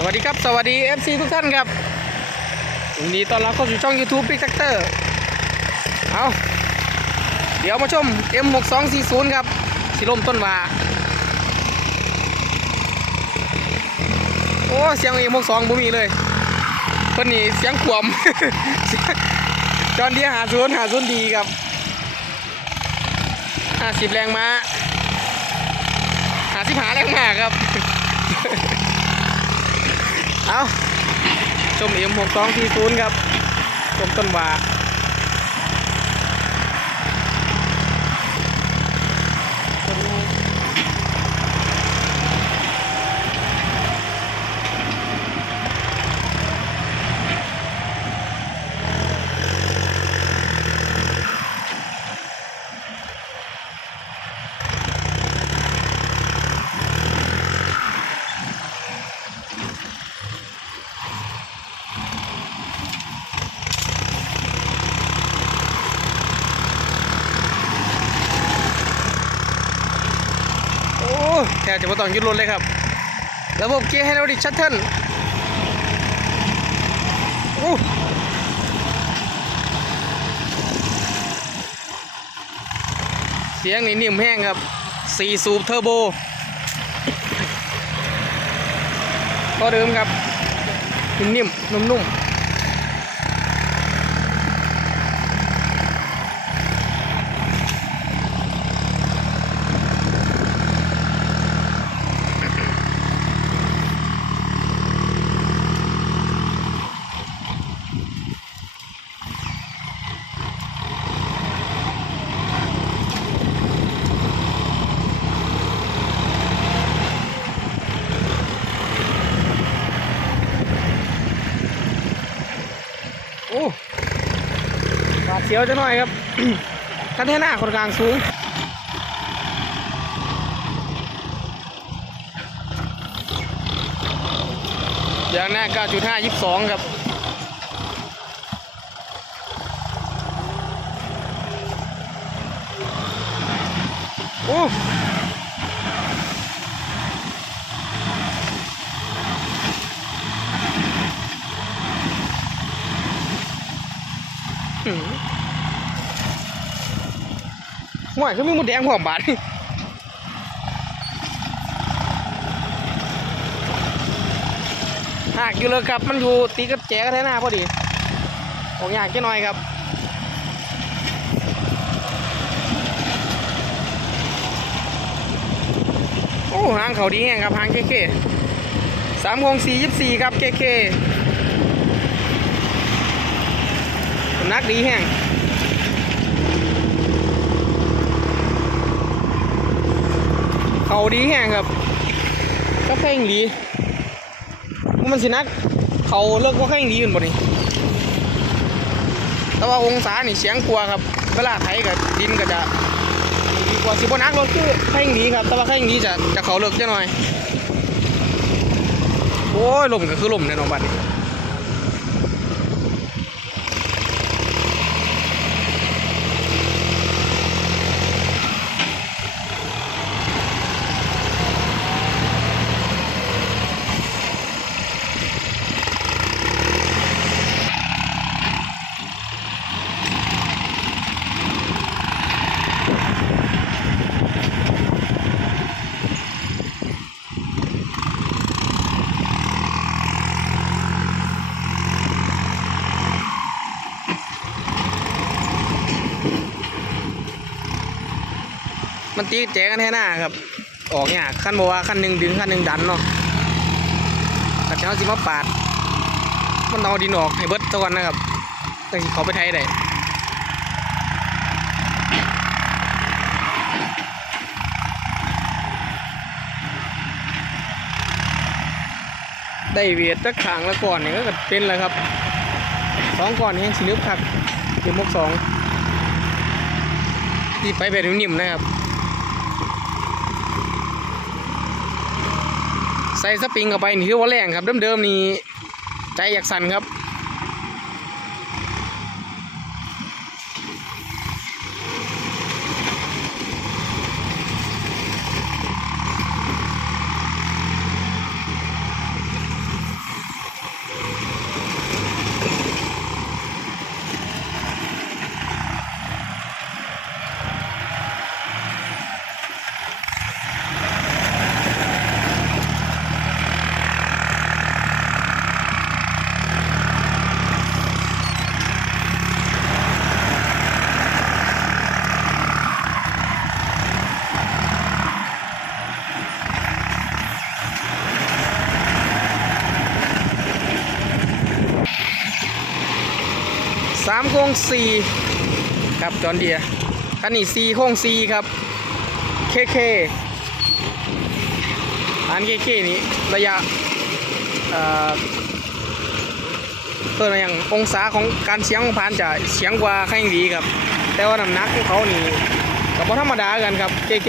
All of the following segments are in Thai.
สวัสดีครับ สวัสดี FC ทุกท่านครับยินดีต้อนรับเข้าสู่ช่อง YouTube Big Factor เอาเดี๋ยวมาชม M6240 ครับสิลมต้นว่าโอ้ เสียง M62 บ่มีเลยเพิ่นนี่เสียงขวมจอนเดียหาศูนย์หาศูนย์ดีครับ50แรงมาหาสิบหาแรงม้าครับ เอาชมเอ็มหกสองสี่ศูนย์ครับชมต้นว่าโอ้แทบจะไม่ต้องยุดรถเลยครับ ระบบเกียร์ไฮดรอลิกชัตเทิลโอ้เสียงนี่นิ่มแห้งครับสี่สูบเทอร์โบก็เดิมครับ นิ่มๆนุ่มๆ ดเสียวจะหน่อยครับคันเทน่าคนกลางสูงยางหน้า 9.5 22 ครับโอ้ ห่วยคือมีมดแดงหัวบาดนี่หากอยู่เลยครับ มันอยู่ตีกับแจกันแท้หน้าพอดีออกยากแค่น้อยครับโอ้หางเขาดีแห้งครับหางเคเคสามโมงสี่ยี่สี่ครับเคเคนักดีแห้ง เขาดีแห้งครับก็แข่งดีมันสินักเขาเลิกว่าแข่งดีกันบ่นี่แต่ว่าองศานี่เสียงกลัวครับเวลาไถกับดินก็จะดีกว่าสิบนักรถคือแข่งดีครับ แต่ว่าแข่งดีจะจะเขาเลิกจะหน่อยโอ้ยลมก็คือลมในนอนบัดนี้ ตีแจกันแค่หน้าครับ ออกเนี่ยขั้นบอกว่าขั้นหนึ่งดึงขั้นหนึ่งดันเนาะแต่เช้าสิมาปาด มันเอาดินออกให้เบิดตะวันนะครับแต่เขาไปไทยได้ได้เวียดตักขางละก่อนเนี่ยก็เป็นแล้วครับสองก่อนนี่ยังสีนึบคักเดี๋ยวมกสองที่ไปแบบนิ่มๆนะครับ ใส่สปริงเข้าไปนี่คือว่าแรงครับเดิมๆนี่ใจอยากสั่นครับามโค้งสี่ครับจอนเดียคันนี้สี่โค้งสี่ครับเคเคอันเคเคนี้ระยะเออเพิ่มอย่างองศาของการเฉียงของพานจะเฉียงกว่าข้างดีครับ แต่ว่าน้ำหนักของเขานี่ก็บ่ธรรมดากันครับเคเค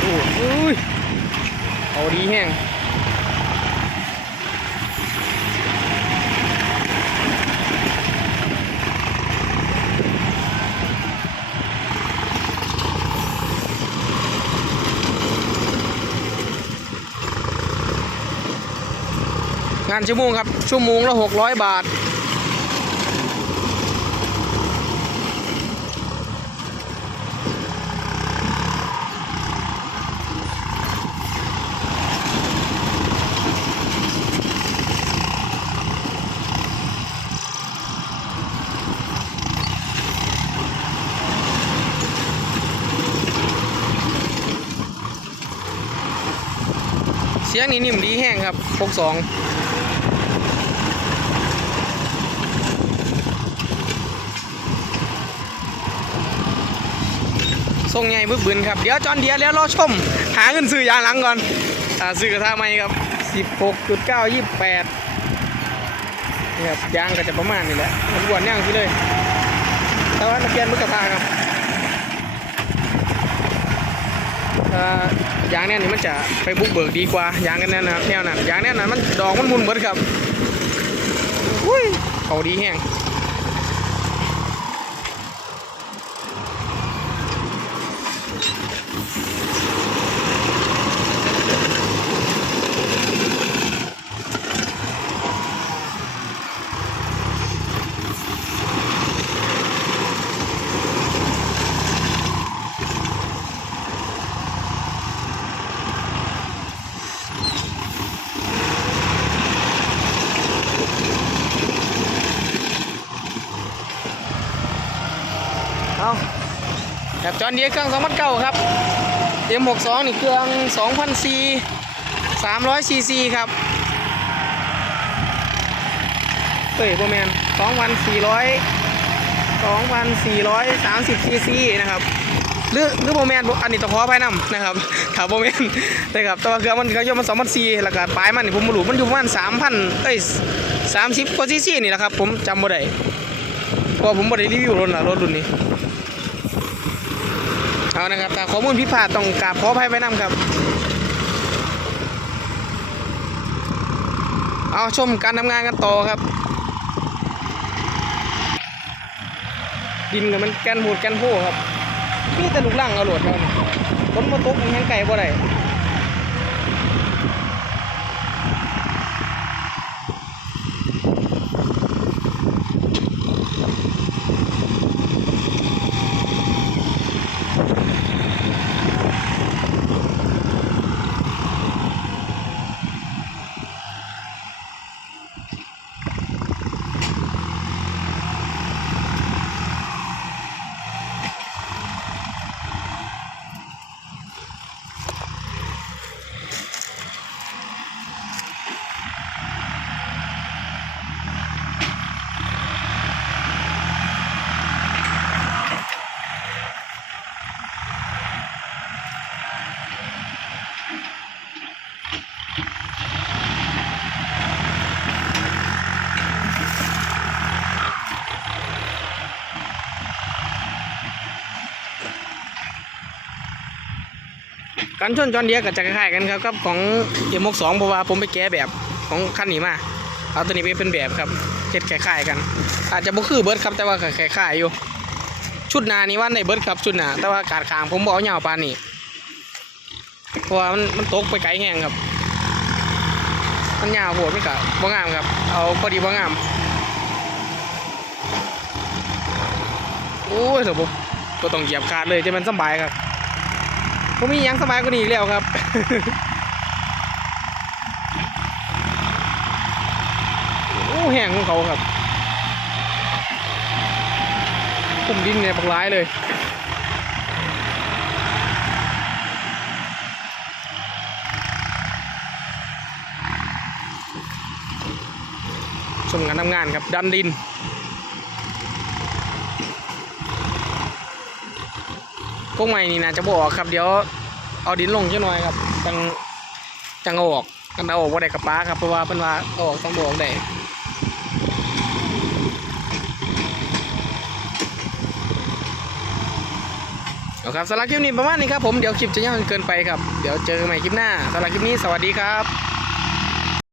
โอ้ยอุ้ย เอาดีแห้งงานชั่วโมงครับ ชั่วโมงละ600บาท เสียงนี่นิ่มดีแห้งครับพกสองทรงใหญ่บึกบึนครับ เดี๋ยวจอนเดียวแล้วรอชม หาเงินซื้อยางหลังก่อนอ่าซื้อกระทะไหมครับ 16.9 28นี่ครับยางก็จะประมาณนี้แหละมันอ้วนย่างที่เลยแต่ว่ามาเปลี่ยนมือกระทะครับถ้า ยางแน่นี่มันจะไปบุกเบิกดีกว่ายางกันแน่นะแนวนั้นยางแน่นั้นมันดอกมันมุนเบิดครับอุ้ยเขาดีแห้ง แบบจอนเดียเครื่อง2009ครับ M62 นี่เครื่อง2,000ซี300ซีซีครับเฮ้ยโบแมน2,400 2,430ซีซีนะครับหรือหรือโบแมนอันนี้ต้องขออภัยนำนะครับถามโบแมนนะครับต่ว่าเครื่องมันเครื่องยนต์มัน2,000ซีแล้วก็ปลายมันนี่ผมไม่รู้มันอยู่ประมาณ3,000เอ้ย30กว่าซีซีนี่แหละครับ ผมจำบ่ได้เพราะผมบ่ได้รีวิวรถนะรถรุ่นนี้ เอานะครับแต่ข้อมูลพิพาทต้องกราบขออภัยไปนำครับ เอาชมการทำงานกันต่อครับ ดินกับมันแกนหูดแกนโพครับนี่แต่ลูกล่างเอาหลดแล้วนี่ฝนมาตกมันยังไก่บ่ได้ กันชนจอนเดียกับจะคล้ายๆกันครับกับของเอ็มกสองเพราะว่าผมไปแก้แบบของคันนี้มาเอาตัวนี้ไปเป็นแบบครับเฮ็ดคล้ายๆกัน อาจจะบ่คือเบิร์ดครับแต่ว่าก็คล้ายๆอยู่ ชุดหนานี่ว่าในเบิร์ดครับชุดหนาแต่ว่าการขางผมบเอกเหยาวปานนี้เพราะว่ามันมันตกไปไกลแห้งครับมันยาวโหดไม่กะบ่งามครับ เอาพอดีบ่งามโอ้ยเดี๋ยวผมก็ต้องเหยียบคาดเลยจะมันสบายครับ ผมมียังสบายกว่านี้อีกแล้วครับ โอ้แห้งของเขาครับกลุ่มดินเนี่ยบักร้ายเลยชมการทำงานครับดันดิน พวกใหม่นี่นะจะบอกครับเดี๋ยวเอาดินลงจังหน่อยครับจังจังเอาออกกันเอาออกว่าได้กับป้าครับเพราะว่าเป็นว่าเอาออกต้องบอกได้เอาครับสำหรับคลิปนี้ประมาณนี้ครับผมเดี๋ยวคลิปจะยาวจนเกินไปครับเดี๋ยวเจอกันใหม่คลิปหน้าสำหรับคลิปนี้สวัสดีครับ